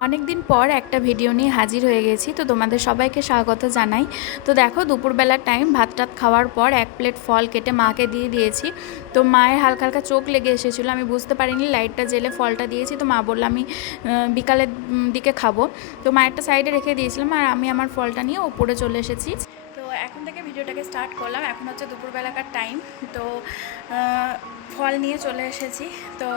অনেক দিন পর একটা ভিডিও নিয়ে হাজির হয়ে গেছি, তো তোমাদের সবাইকে স্বাগত জানাই। তো দেখো, দুপুরবেলার টাইম, ভাত টাত খাওয়ার পর এক প্লেট ফল কেটে মাকে দিয়ে দিয়েছি। তো মায়ের হালকা হালকা চোখ লেগে এসেছিলো, আমি বুঝতে পারিনি, লাইটটা জেলে ফলটা দিয়েছি। তো মা বললো আমি বিকালের দিকে খাবো। তো মায়েরটা সাইডে রেখে দিয়েছিলাম আর আমি আমার ফলটা নিয়ে ওপরে চলে এসেছি। তো এখন থেকে ভিডিওটাকে স্টার্ট করলাম। এখন হচ্ছে দুপুরবেলাকার টাইম। তো ফল নিয়ে চলে এসেছি। তো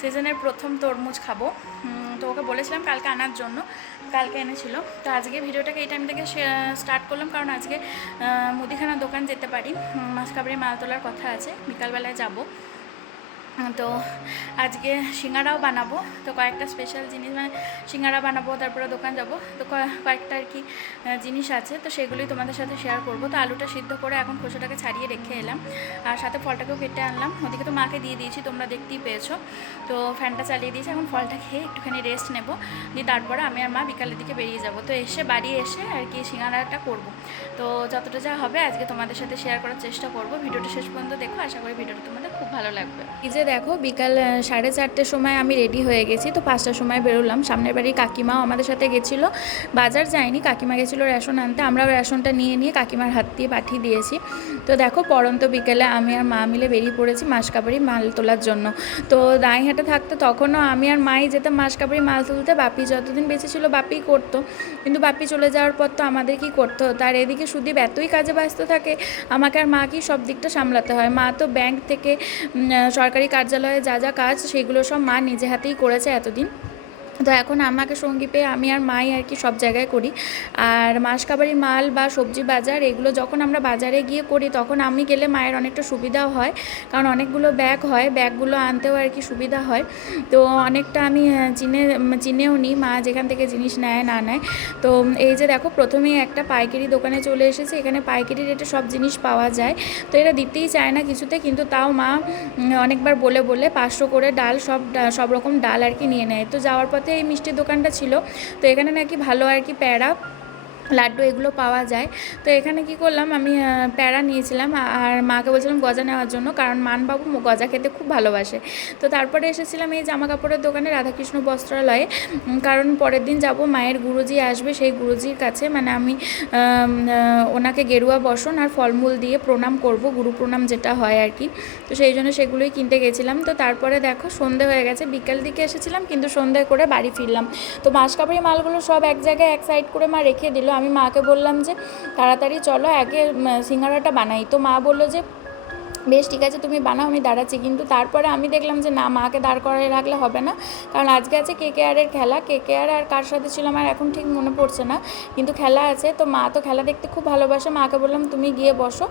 সিজনের প্রথম তরমুজ খাবো। তো ওকে বলেছিলাম কালকে আনার জন্য, কালকে এনেছিল। তো আজকে ভিডিওটাকে এই টাইম থেকে স্টার্ট করলাম, কারণ আজকে মুদিখানার দোকান যেতে পারি, মাসকাবারি মাল তোলার কথা আছে, বিকালবেলায় যাব। তো আজকে সিঙ্গারাও বানাবো। তো কয়েকটা স্পেশাল জিনিস, মানে সিঙ্গারা বানাবো, তারপরে দোকান যাব। তো কয়েকটা আর কি জিনিস আছে, তো সেগুলোই তোমাদের সাথে শেয়ার করব। তো আলুটা সিদ্ধ করে এখন খোসাটাকে ছাড়িয়ে রেখে এলাম, আর সাথে ফলটাকেও কেটে আনলাম। ওদিকে তো মাকে দিয়ে দিয়েছি, তোমরা দেখতেই পেয়েছো। তো ফ্যানটা চালিয়ে দিয়েছি, এখন ফলটা খেয়ে একটুখানি রেস্ট নেব, দিয়ে তারপরে আমি আর মা বিকালের দিকে বেরিয়ে যাব। তো এসে বাড়ি এসে আর কি সিঙ্গারাটা করব। তো যতটা যা হবে আজকে তোমাদের সাথে শেয়ার করার চেষ্টা করব। ভিডিওটা শেষ পর্যন্ত দেখো, আশা করি ভিডিওটা তোমাদের খুব ভালো লাগবে। এই যে দেখো, বিকাল 4:30টার সময় আমি রেডি হয়ে গেছি। তো 5টার সময় বেরোলাম। সামনের বাড়ির কাকিমাও আমাদের সাথে গেছিলো, বাজার যায়নি, কাকিমা গেছিলো রেশন আনতে। আমরাও রেশনটা নিয়ে কাকিমার হাত দিয়ে পাঠিয়ে দিয়েছি। তো দেখো, পরন্ত বিকেলে আমি আর মা মিলে বেরিয়ে পড়েছি মাসকাবারি মাল তোলার জন্য। তো দাঁড়িয়ে থাকতে তখনও আমি আর মাই যেতাম মাসকাবারি মাল তুলতে। বাপি যতদিন বেঁচে ছিল বাপিই করতো, কিন্তু বাপি চলে যাওয়ার পর তো আমাদের কি করতে হতো। আর এদিকে সুদীপ এতই কাজে ব্যস্ত থাকে, আমাকে আর মাকেই সব দিকটা সামলাতে হয়। মা তো ব্যাংক থেকে সরকারি কার্যালয়ে যা যা কাজ সেগুলো সব মা নিজে হাতেই করেছে এতদিন। তো এখন আমাকে সঙ্গী পেয়ে আমি আর মাই আর কি সব জায়গায় করি। আর মাসকাবারি মাল বা সবজি বাজার এগুলো যখন আমরা বাজারে গিয়ে করি, তখন আমি গেলে মায়ের অনেকটা সুবিধাও হয়, কারণ অনেকগুলো ব্যাগ হয়, ব্যাগগুলো আনতেও আর কি সুবিধা হয়। তো অনেকটা আমি চিনেও নিই মা যেখান থেকে জিনিস নেয় না নেয়। তো এই যে দেখো, প্রথমেই একটা পাইকারি দোকানে চলে এসেছে। এখানে পাইকারি রেটে সব জিনিস পাওয়া যায়। তো এরা দিতেই চায় না কিছুতে, কিন্তু তাও মা অনেকবার বলে বলে 500 করে ডাল, সব রকম ডাল আর কি নিয়ে নেয়। তো যাওয়ার পথে এই মিষ্টির দোকানটা ছিল, তো এখানে নাকি ভালো আর কি প্যাড়া, লাড্ডু এগুলো পাওয়া যায়। তো এখানে কি করলাম, আমি প্যাড়া নিয়েছিলাম আর মাকে বলছিলাম গজা নেওয়ার জন্য, কারণ মানবাবু গজা খেতে খুব ভালোবাসে। তো তারপরে এসেছিলাম এই জামা কাপড়ের দোকানে, রাধাকৃষ্ণ বস্ত্রালয়ে, কারণ পরের দিন যাব, মায়ের গুরুজি আসবে, সেই গুরুজির কাছে মানে আমি ওনাকে গেরুয়া বসন আর ফলমূল দিয়ে প্রণাম করব, গুরু প্রণাম যেটা হয় আর কি। তো সেই জন্য সেগুলোই কিনতে গেছিলাম। তো তারপরে দেখো সন্ধে হয়ে গেছে, বিকেল দিকে এসেছিলাম, কিন্তু সন্ধে করে বাড়ি ফিরলাম। তো মাসকাবারি মালগুলো সব এক জায়গায় এক সাইড করে মা রেখে দিল। আমি মাকে বললাম যে তাড়াতাড়ি চলো আগে সিঙ্গারাটা বানাই। তো মা বললো যে বেশ ঠিক আছে, তুমি বানাও, আমি দাঁড়াচ্ছি। কিন্তু তারপরে আমি দেখলাম যে না, মাকে দাঁড় করায় রাখলে হবে না, কারণ আজকে আছে কেকেআরের খেলা। কেকেআর আর কার সাথে ছিল আমার এখন ঠিক মনে পড়ছে না, কিন্তু খেলা আছে। তো মা তো খেলা দেখতে খুব ভালোবাসে, মাকে বললাম তুমি গিয়ে বসো।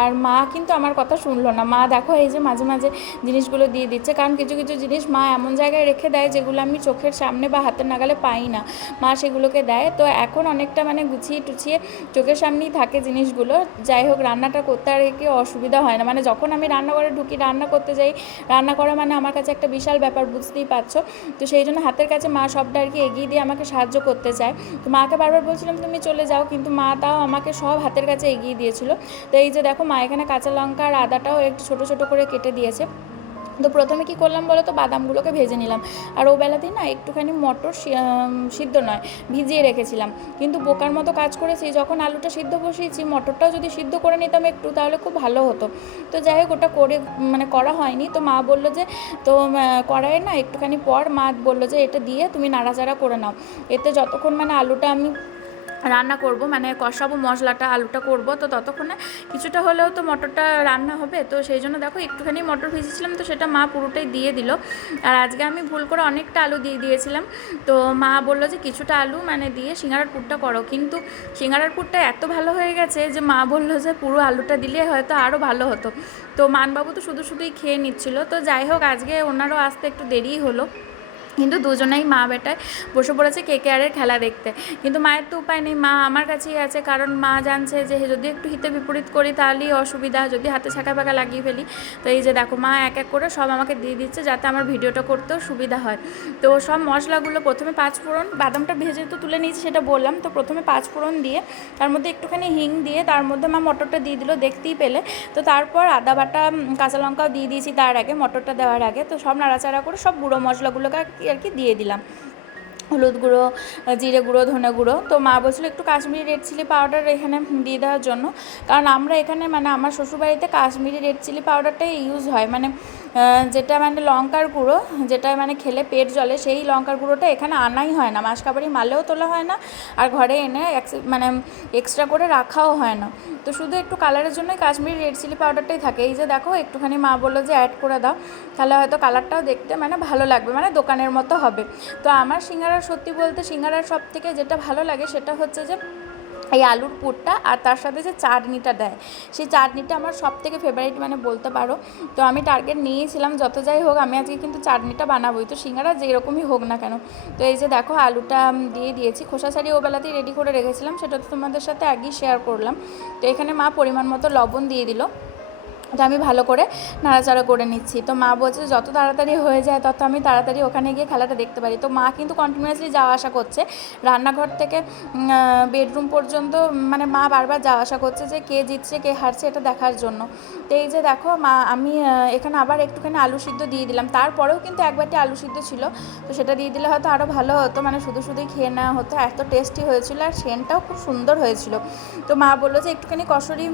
আর মা কিন্তু আমার কথা শুনলো না। মা দেখো এই যে মাঝে মাঝে জিনিসগুলো দিয়ে দিচ্ছে, কারণ কিছু কিছু জিনিস মা এমন জায়গায় রেখে দেয় যেগুলো আমি চোখের সামনে বা হাতের নাগালে পাই না, মা সেগুলোকে দেয়। তো এখন অনেকটা মানে গুছিয়ে টুছিয়ে চোখের সামনেই থাকে জিনিসগুলো। যাই হোক, রান্নাটা করতে আর কি অসুবিধা হয় না। মানে যখন আমি রান্নাঘরে ঢুকি, রান্না করতে যাই, রান্না করা মানে আমার কাছে একটা বিশাল ব্যাপার, বুঝতেই পারছো। তো সেই জন্য হাতের কাছে মা সবটা আর কি এগিয়ে দিয়ে আমাকে সাহায্য করতে চায়। তো মাকে বারবার বলছিলাম তুমি চলে যাও, কিন্তু মা তাও আমাকে সব হাতের কাছে এগিয়ে দিয়েছিল। তো এই যে দেখো, মা এখানে কাঁচা লঙ্কা আর আদাটাও একটু ছোটো ছোটো করে কেটে দিয়েছে। তো প্রথমে কি করলাম বলো তো, বাদামগুলোকে ভেজে নিলাম। আর ও বেলাতেই না একটুখানি মটর সিদ্ধ নয়, ভিজিয়ে রেখেছিলাম। কিন্তু বোকার মতো কাজ করেছি, যখন আলুটা সিদ্ধ বসিয়েছি, মটরটাও যদি সিদ্ধ করে নিতাম একটু, তাহলে খুব ভালো হতো। তো যাই হোক, ওটা করা হয়নি। তো মা বললো যে, তো কড়াইয়ে না একটুখানি পর মা বললো যে এটা দিয়ে তুমি নাড়াচাড়া করে নাও। এতে যতক্ষণ মানে আলুটা আমি রান্না করব, মানে কষাবো মশলাটা, আলুটা করব, তো ততক্ষণে কিছুটা হলেও তো মটরটা রান্না হবে। তো সেই জন্য দেখো একটুখানি মটর ভিজেছিলাম, তো সেটা মা পুরোটাই দিয়ে দিল। আর আজকে আমি ভুল করে অনেকটা আলু দিয়ে দিয়েছিলাম। তো মা বললো যে কিছুটা আলু মানে দিয়ে সিঙ্গারার পুরটা করো, কিন্তু সিঙ্গারার পুরটা এত ভালো হয়ে গেছে যে মা বললো যে পুরো আলুটা দিলে হয়তো আরও ভালো হতো। তো মানবাবু তো শুধুই খেয়ে নিচ্ছিল। তো যাই হোক, আজকে ওনারও আসতে একটু দেরিই হলো, কিন্তু দুজনেই মা বেটায় বসে পড়েছে কেকেআরের খেলা দেখতে। কিন্তু মায়ের তো উপায় নেই, মা আমার কাছেই আছে, কারণ মা জানছে যে যদি একটু হিতে বিপরীত করি তাহলেই অসুবিধা, যদি হাতে ছাকা পাকা লাগিয়ে ফেলি। তো এই যে দেখো, মা এক এক করে সব আমাকে দিয়ে দিচ্ছে, যাতে আমার ভিডিওটা করতেও সুবিধা হয়। তো সব মশলাগুলো প্রথমে 5 ফোড়ন, বাদামটা ভেজে তো তুলে নিয়েছি সেটা বললাম। তো প্রথমে 5 ফোড়ন দিয়ে, তার মধ্যে একটুখানি হিং দিয়ে, তার মধ্যে মা মটরটা দিয়ে দিল, দেখতেই পেলে। তো তারপর আদা বাটা, কাঁচা লঙ্কাও দিয়ে দিয়েছি তার আগে, মটরটা দেওয়ার আগে। তো সব নাড়াচাড়া করে সব গুঁড়ো মশলাগুলোকে আর কি দিয়ে দিলাম। হলুদ গুঁড়ো, জিরে গুঁড়ো, ধনে গুঁড়ো। তো মা বলছিল একটু কাশ্মীরি রেড চিলি পাউডার এখানে দিয়ে দেওয়ার জন্য, কারণ আমরা এখানে মানে আমার শ্বশুরবাড়িতে কাশ্মীরি রেড চিলি পাউডারটাই ইউজ হয়, মানে যেটা মানে লঙ্কার গুঁড়ো, যেটা মানে খেলে পেট জ্বলে, সেই লঙ্কার গুঁড়োটা এখানে আনাই হয় না, মাসকাবাড়ি মালেও তোলা হয় না, আর ঘরে এনে মানে এক্সট্রা করে রাখাও হয় না। তো শুধু একটু কালারের জন্যই কাশ্মীরি রেড চিলি পাউডারটাই থাকে। এই যে দেখো একটুখানি মা বললো যে অ্যাড করে দাও, তাহলে হয়তো কালারটাও দেখতে মানে ভালো লাগবে, মানে দোকানের মতো হবে। তো আমার সিঙ্গারার সত্যি বলতে সিঙ্গারার সব থেকে যেটা ভালো লাগে সেটা হচ্ছে যে এই আলুর পুরটা, আর তার সাথে যে চাটনিটা দেয়, সেই চাটনিটা আমার সব থেকে ফেভারিট মানে বলতে পারো। তো আমি টার্গেট নিয়েছিলাম যত যাই হোক আমি আজকে কিন্তু চাটনিটা বানাবোই, তো সিঙ্গারা যেরকমই হোক না কেন। তো এই যে দেখো আলুটা দিয়ে দিয়েছি, খোসা ছাড়িয়ে ওবেলাতেই রেডি করে রেখেছিলাম, সেটা তো তোমাদের সাথে আগেই শেয়ার করলাম। তো এখানে মা পরিমাণ মতো লবণ দিয়ে দিল, তো আমি ভালো করে নাড়াচাড়া করে নিচ্ছি। তো মা বলছে যত তাড়াতাড়ি হয়ে যায় তত আমি তাড়াতাড়ি ওখানে গিয়ে খেলাটা দেখতে পারি। তো মা কিন্তু কন্টিনিউয়াসলি যাওয়া আসা করছে রান্নাঘর থেকে বেডরুম পর্যন্ত, মানে মা বারবার যাওয়া আসা করছে যে কে জিতছে কে হারছে এটা দেখার জন্য। তো এই যে দেখো মা আমি এখানে আবার একটুখানি আলু সিদ্ধ দিয়ে দিলাম, তারপরেও কিন্তু এক বাটি আলু সিদ্ধ ছিল, তো সেটা দিয়ে দিলে হয়তো আরও ভালো হতো, মানে শুধু শুধুই খেয়ে নেওয়া হতো, এত টেস্টি হয়েছিল আর সেন্টটাও খুব সুন্দর হয়েছিল। তো মা বললো যে একটুখানি কসুরি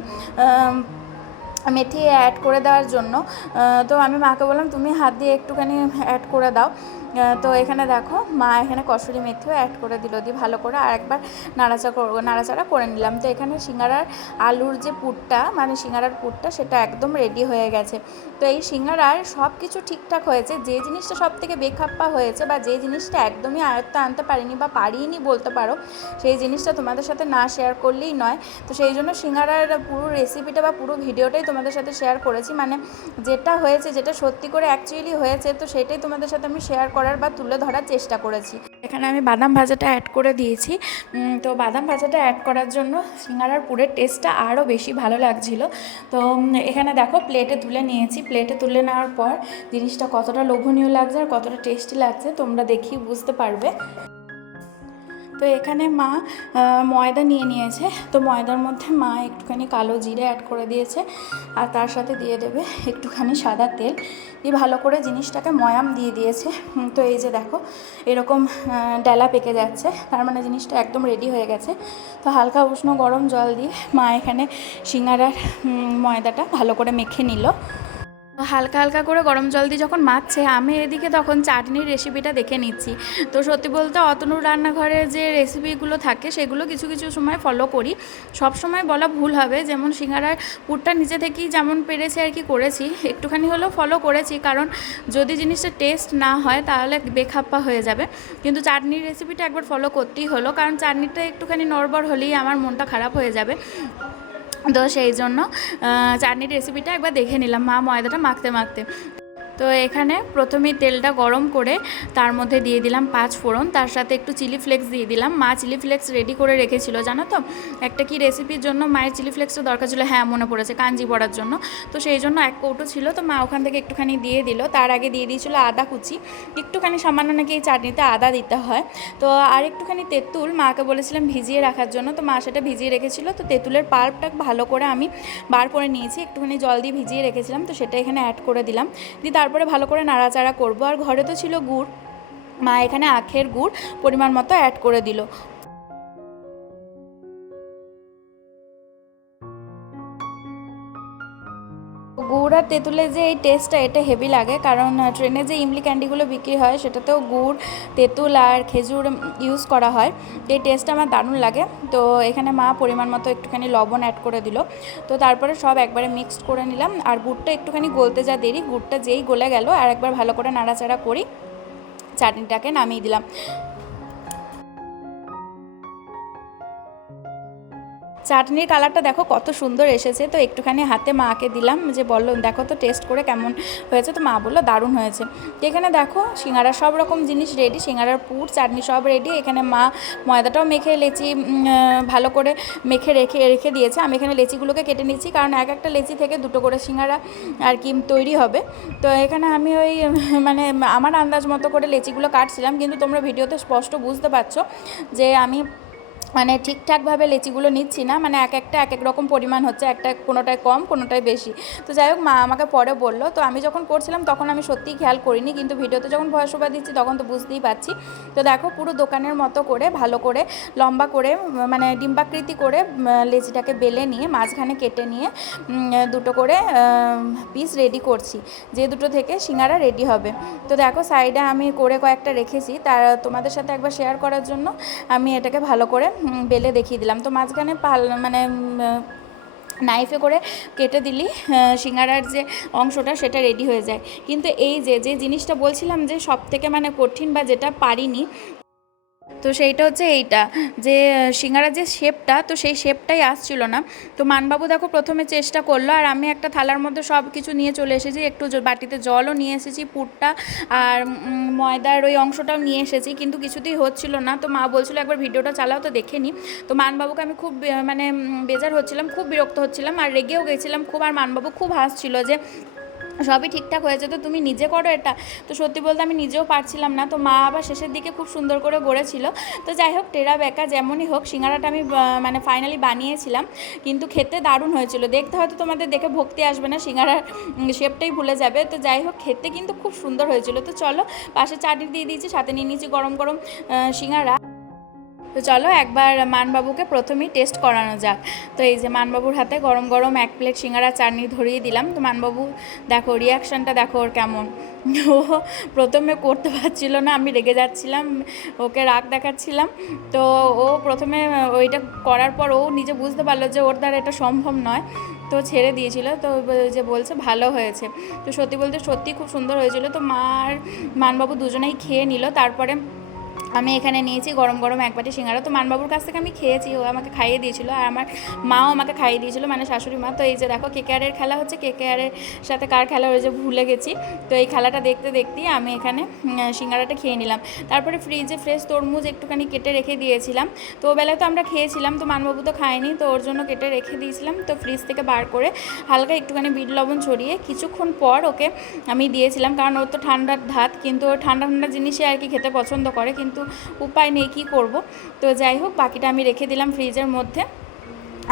মেথি অ্যাড করে দেওয়ার জন্য। তো আমি মাকে বললাম তুমি হাত দিয়ে একটুখানি অ্যাড করে দাও। তো এখানে দেখো মা এখানে কসুরি মেথিও অ্যাড করে দিল, দিয়ে ভালো করে আরেকবার নাড়াচাড়া করে নিলাম। তো এখানে সিঙ্গারার আলুর যে পুরটা মানে সিঙ্গারার পুরটা সেটা একদম রেডি হয়ে গেছে। তো এই সিঙ্গারার সব কিছু ঠিকঠাক হয়েছে, যে জিনিসটা সব থেকে বেখাপ্পা হয়েছে বা যে জিনিসটা একদমই আয়ত্তে আনতে পারিনি বা পারিনি বলতে পারো, সেই জিনিসটা তোমাদের সাথে না শেয়ার করলেই নয়। তো সেই জন্য সিঙ্গারার পুরো রেসিপিটা বা পুরো ভিডিওটাই তোমাদের সাথে শেয়ার করেছি, মানে যেটা হয়েছে যেটা সত্যি করে অ্যাকচুয়ালি হয়েছে, তো সেটাই তোমাদের সাথে আমি শেয়ার করার বা তুলে ধরার চেষ্টা করেছি। এখানে আমি বাদাম ভাজাটা অ্যাড করে দিয়েছি। তো বাদাম ভাজাটা অ্যাড করার জন্য সিঙ্গারার পুরের টেস্টটা আরও বেশি ভালো লাগছিল। তো এখানে দেখো প্লেটে তুলে নিয়েছি, প্লেটে তুলে নেওয়ার পর জিনিসটা কতটা লোভনীয় লাগছে আর কতটা টেস্টি লাগছে তোমরা দেখি বুঝতে পারবে। তো এখানে মা ময়দা নিয়ে নিয়েছে, তো ময়দার মধ্যে মা একটুখানি কালো জিরে অ্যাড করে দিয়েছে, আর তার সাথে দিয়ে দেবে একটুখানি সাদা তেল, দিয়ে ভালো করে জিনিসটাকে ময়াম দিয়ে দিয়েছে। তো এই যে দেখো এরকম ডালা পেকে যাচ্ছে, তার মানে জিনিসটা একদম রেডি হয়ে গেছে। তো হালকা উষ্ণ গরম জল দিয়ে মা এখানে সিঙ্গারার ময়দাটা ভালো করে মেখে নিল। হালকা হালকা করে গরম জল দিয়ে যখন মাখছে আমি এদিকে তখন চাটনির রেসিপিটা দেখে নিচ্ছি। তো সত্যি বলতে অতনুর রান্নাঘরে যে রেসিপিগুলো থাকে সেগুলো কিছু কিছু সময় ফলো করি, সব সময় বলা ভুল হবে। যেমন সিঙ্গারার পুরটা নিজে থেকেই যেমন পেরেছি আর কি করেছি, একটুখানি হলেও ফলো করেছি, কারণ যদি জিনিসটা টেস্ট না হয় তাহলে বেখাপ্পা হয়ে যাবে। কিন্তু চাটনির রেসিপিটা একবার ফলো করতেই হলো, কারণ চাটনিটা একটুখানি নড়বড় হলেই আমার মনটা খারাপ হয়ে যাবে। তো সেই জন্য চাটনির রেসিপিটা একবার দেখে নিলাম মা ময়দাটা মাখতে মাখতে। তো এখানে প্রথমেই তেলটা গরম করে তার মধ্যে দিয়ে দিলাম 5 ফোড়ন, তার সাথে একটু চিলি ফ্লেক্স দিয়ে দিলাম। মা চিলি ফ্লেক্স রেডি করে রেখেছিল, জানো তো একটা কি রেসিপির জন্য মায়ের চিলি ফ্লেক্সের দরকার ছিল, হ্যাঁ মনে পড়েছে, কাঞ্জি বড়ার জন্য। তো সেই জন্য এক কৌটো ছিল, তো মা ওখান থেকে একটুখানি দিয়ে দিল। তার আগে দিয়ে দিয়েছিল আদা কুচি, একটুখানি সামান্য নাকি এই চাটনিতে আদা দিতে হয়। তো আর একটুখানি তেঁতুল মাকে বলেছিলাম ভিজিয়ে রাখার জন্য, তো মা সেটা ভিজিয়ে রেখেছিল। তো তেঁতুলের পাল্পটা ভালো করে আমি বার করে নিয়েছি, একটুখানি জল দিয়ে ভিজিয়ে রেখেছিলাম, তো সেটা এখানে অ্যাড করে দিলাম। দিয়ে তারপরে ভালো করে নাড়াচাড়া করবো। আর ঘরে তো ছিল গুড়, মা এখানে আখের গুড় পরিমাণ মতো অ্যাড করে দিল। গুড় আর তেঁতুলের যে এই টেস্টটা এটা হেভি লাগে, কারণ ট্রেনে যে ইমলি ক্যান্ডিগুলো বিক্রি হয় সেটাতেও গুড়, তেঁতুল আর খেজুর ইউজ করা হয়। এই টেস্টটা আমার দারুণ লাগে। তো এখানে মা পরিমাণ মতো একটুখানি লবণ অ্যাড করে দিল। তো তারপরে সব একবারে মিক্সড করে নিলাম। আর গুড়টা একটুখানি গলতে যা দেরি, গুড়টা যেই গলে গেল আর একবার ভালো করে নাড়াচাড়া করি চাটনিটাকে নামিয়ে দিলাম। চাটনির কালারটা দেখো কত সুন্দর এসেছে। তো একটুখানি হাতে মাকে দিলাম, যে বললো দেখো তো টেস্ট করে কেমন হয়েছে। তো মা বললো দারুণ হয়েছে। তো এখানে দেখো সিঙ্গারা সব রকম জিনিস রেডি, সিঙ্গারার পুর চাটনি সব রেডি। এখানে মা ময়দাটাও মেখে লেচি ভালো করে মেখে রেখে দিয়েছে। আমি এখানে লেচিগুলোকে কেটে নিচ্ছি, কারণ এক একটা লেচি থেকে দুটো করে সিঙ্গারা আর কি তৈরি হবে। তো এখানে আমি ওই মানে আমার আন্দাজ মতো করে লেচিগুলো কাটছিলাম, কিন্তু তোমরা ভিডিওতে স্পষ্ট বুঝতে পারছো যে আমি মানে ঠিকঠাকভাবে লেচিগুলো নিচ্ছি না, মানে এক একটা এক এক রকম পরিমাণ হচ্ছে, একটা কোনোটায় কম কোনোটায় বেশি। তো যাই হোক মা আমাকে পরে বললো, তো আমি যখন করছিলাম তখন আমি সত্যিই খেয়াল করিনি, কিন্তু ভিডিওতে যখন ভয়েস ওভার দিচ্ছি তখন তো বুঝতেই পারছি। তো দেখো পুরো দোকানের মতো করে ভালো করে লম্বা করে মানে ডিম্বাকৃতি করে লেচিটাকে বেলে নিয়ে মাঝখানে কেটে নিয়ে দুটো করে পিস রেডি করছি, যে দুটো থেকে সিঙ্গারা রেডি হবে। তো দেখো সাইডে আমি করে কয়েকটা রেখেছি, তার তোমাদের সাথে একবার শেয়ার করার জন্য আমি এটাকে ভালো করে বেলে দেখিয়ে দিলাম। তো মাঝখানে মানে নাইফে করে কেটে দিলি সিঙ্গারার যে অংশটা সেটা রেডি হয়ে যায়। কিন্তু এই যে জিনিসটা বলছিলাম যে সব থেকে মানে কঠিন বা যেটা পারিনি, তো সেইটা হচ্ছে এইটা, যে সিঙ্গারার যে শেপটা, তো সেই শেপটাই আসছিল না। তো মানবাবু দেখো প্রথমে চেষ্টা করলো, আর আমি একটা থালার মধ্যে সব কিছু নিয়ে চলে এসেছি, একটু বাটিতে জলও নিয়ে এসেছি, পুরটা আর ময়দার ওই অংশটাও নিয়ে এসেছি, কিন্তু কিছুতেই হচ্ছিল না। তো মা বলছিল একবার ভিডিওটা চালাও, তো দেখে নিই। তো মানবাবুকে আমি খুব মানে বেজার হচ্ছিলাম, খুব বিরক্ত হচ্ছিলাম আর রেগেও গেছিলাম খুব, আর মানবাবু খুব হাসছিল যে সবই ঠিকঠাক হয়েছে, তো তুমি নিজে করো এটা। তো সত্যি বলতে আমি নিজেও পারছিলাম না। তো মা আবার শেষের দিকে খুব সুন্দর করে গড়েছিল। তো যাই হোক টেরা বেঁকা যেমনই হোক, সিঙ্গারাটা আমি মানে ফাইনালি বানিয়েছিলাম, কিন্তু খেতে দারুণ হয়েছিল। দেখতে হয়তো তোমাদের দেখে ভক্তি আসবে না, সিঙ্গারার শেপটাই ভুলে যাবে। তো যাই হোক খেতে কিন্তু খুব সুন্দর হয়েছিল। তো চলো পাশে চাটনি দিয়ে দিয়েছি, সাথে নিয়ে নিয়েছি গরম গরম সিঙ্গারা। তো চলো একবার মানবাবুকে প্রথমেই টেস্ট করানো যাক। তো এই যে মানবাবুর হাতে গরম গরম এক প্লেট সিঙ্গারা চাটনি ধরিয়ে দিলাম। তো মানবাবু দেখো রিয়াকশানটা দেখো ওর কেমন। ও প্রথমে করতে পারছিল না, আমি রেগে যাচ্ছিলাম, ওকে রাগ দেখাচ্ছিলাম। তো ও প্রথমে ওইটা করার পর ও নিজে বুঝতে পারলো যে ওর দ্বারা এটা সম্ভব নয়, তো ছেড়ে দিয়েছিল। তো যে বলছে ভালো হয়েছে, তো সত্যি বলতে সত্যি খুব সুন্দর হয়েছিল। তো মা আর মানবাবু দুজনেই খেয়ে নিল। তারপরে আমি এখানে নিয়েছি গরম গরম এক বাটি সিঙ্গারা। তো মানবাবুর কাছ থেকে আমি খেয়েছি, ও আমাকে খাইয়ে দিয়েছিল, আর আমার মাও আমাকে খাইয়ে দিয়েছিল, মানে শাশুড়ি মা। তো এই যে দেখো কেকেআরের খেলা হচ্ছে, কেকেআরের সাথে কার খেলা হয়েছে ভুলে গেছি। তো এই খেলাটা দেখতে দেখতেই আমি এখানে সিঙ্গারাটা খেয়ে নিলাম। তারপরে ফ্রিজে ফ্রেশ তরমুজ একটুখানি কেটে রেখে দিয়েছিলাম। তো ওবেলায় তো আমরা খেয়েছিলাম, তো মানবাবু তো খায়নি, তো ওর জন্য কেটে রেখে দিয়েছিলাম। তো ফ্রিজ থেকে বার করে হালকা একটুখানি বিট লবণ ছড়িয়ে কিছুক্ষণ পর ওকে আমি দিয়েছিলাম, কারণ ওর তো ঠান্ডার ধাত, কিন্তু ও ঠান্ডা ঠান্ডা জিনিসই আর কি খেতে পছন্দ করে, কিন্তু উপায় নেই, কী করব। তো যাই হোক বাকিটা আমি রেখে দিলাম ফ্রিজের মধ্যে।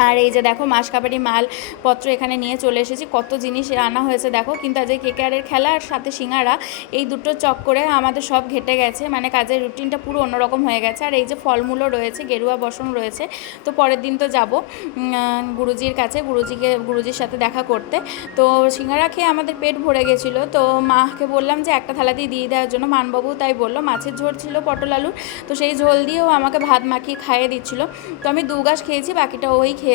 আর এই যে দেখো মাসকাবারি মালপত্র এখানে নিয়ে চলে এসেছি, কত জিনিস আনা হয়েছে দেখো। কিন্তু আজ এই কেকেআরের খেলা আর সাথে সিঙ্গারা, এই দুটো চক্করে আমাদের সব ঘেটে গেছে, মানে কাজের রুটিনটা পুরো অন্যরকম হয়ে গেছে। আর এই যে ফলমূলও রয়েছে, গেরুয়া বসন রয়েছে। তো পরের দিন তো যাব গুরুজির কাছে, গুরুজির সাথে দেখা করতে। তো সিঙ্গারা খেয়ে আমাদের পেট ভরে গেছিলো। তো মাকে বললাম যে একটা থালাতেই দিয়ে দেওয়ার জন্য, মানবাবু তাই বললো। মাছের ঝোল ছিল পটল আলুর, তো সেই ঝোল দিয়েও আমাকে ভাত মাখিয়ে খাইয়ে দিচ্ছিলো। তো আমি 2 গাছ খেয়েছি, বাকিটা ওই খেয়েছে।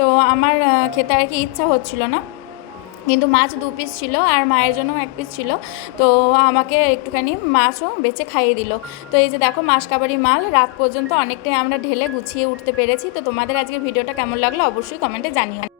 তো আমার খেতে আর কি ইচ্ছা হচ্ছিল না, কিন্তু মাছ 2 পিস ছিল আর মায়ের জন্য 1 পিস ছিল। তো আমাকে একটুখানি মাছও বেছে খাইয়ে দিল। তো এই যে দেখো মাসকাবারি মাল রাত পর্যন্ত অনেকটাই আমরা ঢেলে গুছিয়ে উঠতে পেরেছি। তো তোমাদের আজকের ভিডিওটা কেমন লাগলো অবশ্যই কমেন্টে জানিও।